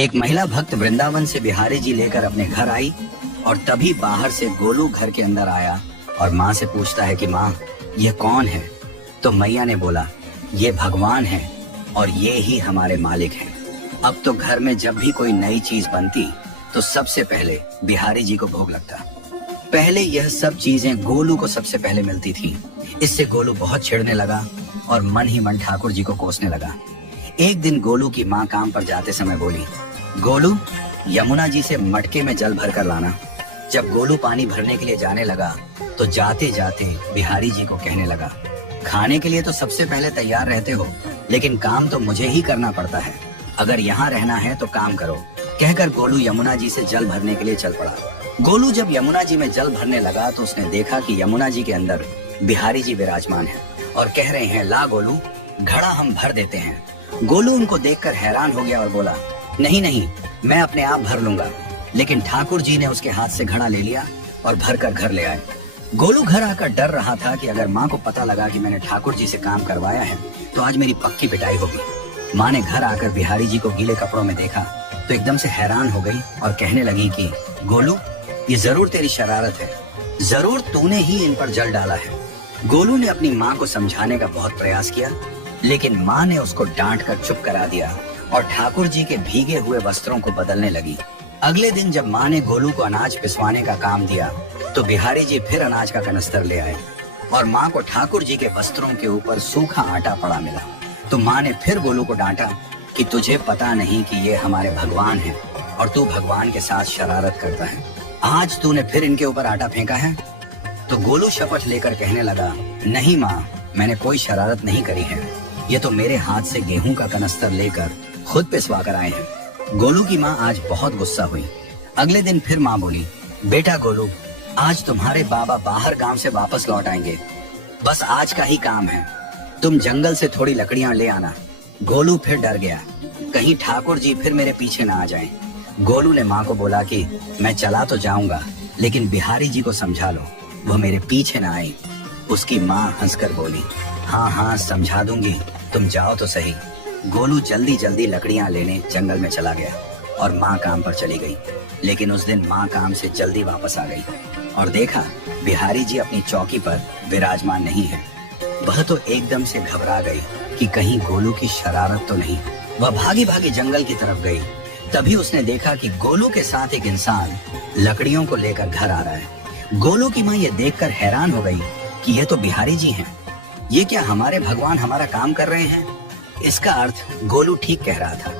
एक महिला भक्त वृंदावन से बिहारी जी लेकर अपने घर आई और तभी बाहर से गोलू घर के अंदर आया और माँ से पूछता है कि माँ ये कौन है। तो मैया ने बोला ये भगवान है और ये ही हमारे मालिक हैं। अब तो घर में जब भी कोई नई चीज बनती तो सबसे पहले बिहारी जी को भोग लगता। पहले यह सब चीजें गोलू को सबसे पहले मिलती थी। इससे गोलू बहुत चिढ़ने लगा और मन ही मन ठाकुर जी को कोसने लगा। एक दिन गोलू की माँ काम पर जाते समय बोली, गोलू यमुना जी से मटके में जल भर कर लाना। जब गोलू पानी भरने के लिए जाने लगा तो जाते जाते बिहारी जी को कहने लगा, खाने के लिए तो सबसे पहले तैयार रहते हो, लेकिन काम तो मुझे ही करना पड़ता है। अगर यहाँ रहना है तो काम करो। कहकर गोलू यमुना जी से जल भरने के लिए चल पड़ा। गोलू जब यमुना जी में जल भरने लगा तो उसने देखा कि यमुना जी के अंदर बिहारी जी विराजमान है और कह रहे हैं, ला गोलू घड़ा हम भर देते हैं। गोलू उनको देखकर हैरान हो गया और बोला, नहीं नहीं, मैं अपने आप भर लूंगा। लेकिन ठाकुर जी ने उसके हाथ से घड़ा ले लिया और भर कर घर ले आए। गोलू घर आकर डर रहा था कि अगर माँ को पता लगा कि मैंने ठाकुर जी से काम करवाया है तो आज मेरी पक्की पिटाई होगी। माँ ने घर आकर बिहारी जी को गीले कपड़ों में देखा तो एकदम से हैरान हो गई और कहने लगी कि गोलू ये जरूर तेरी शरारत है, जरूर तूने ही इन पर जल डाला है। गोलू ने अपनी माँ को समझाने का बहुत प्रयास किया, लेकिन माँ ने उसको डांट कर चुप करा दिया और ठाकुर जी के भीगे हुए वस्त्रों को बदलने लगी। अगले दिन जब माँ ने गोलू को अनाज पिसवाने का काम दिया तो बिहारी जी फिर अनाज का कनस्तर ले आए और माँ को ठाकुर जी के वस्त्रों के ऊपर सूखा आटा पड़ा मिला। तो माँ ने फिर गोलू को डांटा कि तुझे पता नहीं कि ये हमारे भगवान हैं और तू भगवान के साथ शरारत करता है। आज तूने फिर इनके ऊपर आटा फेंका है। तो गोलू शपथ लेकर कहने लगा, नहीं माँ, मैंने कोई शरारत नहीं करी है। ये तो मेरे हाथ से गेहूं का कनस्तर लेकर खुद पिसवा कर आए हैं। गोलू की माँ आज बहुत गुस्सा हुई। अगले दिन फिर माँ बोली, बेटा गोलू, आज तुम्हारे बाबा बाहर गांव से वापस लौट आएंगे। बस आज का ही काम है, तुम जंगल से थोड़ी लकड़ियां ले आना। गोलू फिर डर गया, कहीं ठाकुर जी फिर मेरे पीछे ना आ जाएं। गोलू ने माँ को बोला कि मैं चला तो जाऊंगा, लेकिन बिहारी जी को समझा लो, वो मेरे पीछे ना आए। उसकी माँ हंसकर बोली, हाँ हाँ समझा दूंगी, तुम जाओ तो सही। गोलू जल्दी जल्दी लकड़ियां लेने जंगल में चला गया और माँ काम पर चली गई। लेकिन उस दिन माँ काम से जल्दी वापस आ गई और देखा बिहारी जी अपनी चौकी पर विराजमान नहीं है। वह तो एकदम से घबरा गई कि कहीं गोलू की शरारत तो नहीं। वह भागी भागी जंगल की तरफ गई। तभी उसने देखा कि गोलू के साथ एक इंसान लकड़ियों को लेकर घर आ रहा है। गोलू की माँ ये देखकर हैरान हो गई कि ये तो बिहारी जी हैं। ये क्या हमारे भगवान हमारा काम कर रहे हैं? इसका अर्थ गोलू ठीक कह रहा था।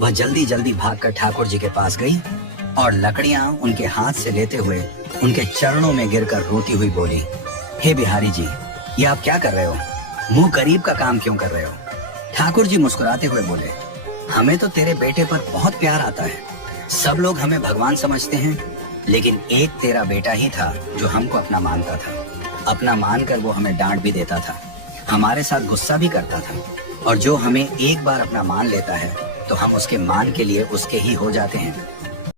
वह जल्दी जल्दी भागकर ठाकुर जी के पास गई और लकड़ियां उनके हाथ से लेते हुए उनके चरणों में गिरकर रोती हुई बोली, हे बिहारी जी, ये आप क्या कर रहे हो? मुंह करीब का काम क्यों कर रहे हो? ठाकुर जी मुस्कुराते हुए बोले, हमें तो तेरे बेटे पर बहुत प्यार आता है। सब लोग हमें भगवान समझते हैं, लेकिन एक तेरा बेटा ही था जो हमको अपना मानता था। अपना मानकर वो हमें डांट भी देता था, हमारे साथ गुस्सा भी करता था, और जो हमें एक बार अपना मान लेता है तो हम उसके मान के लिए उसके ही हो जाते हैं।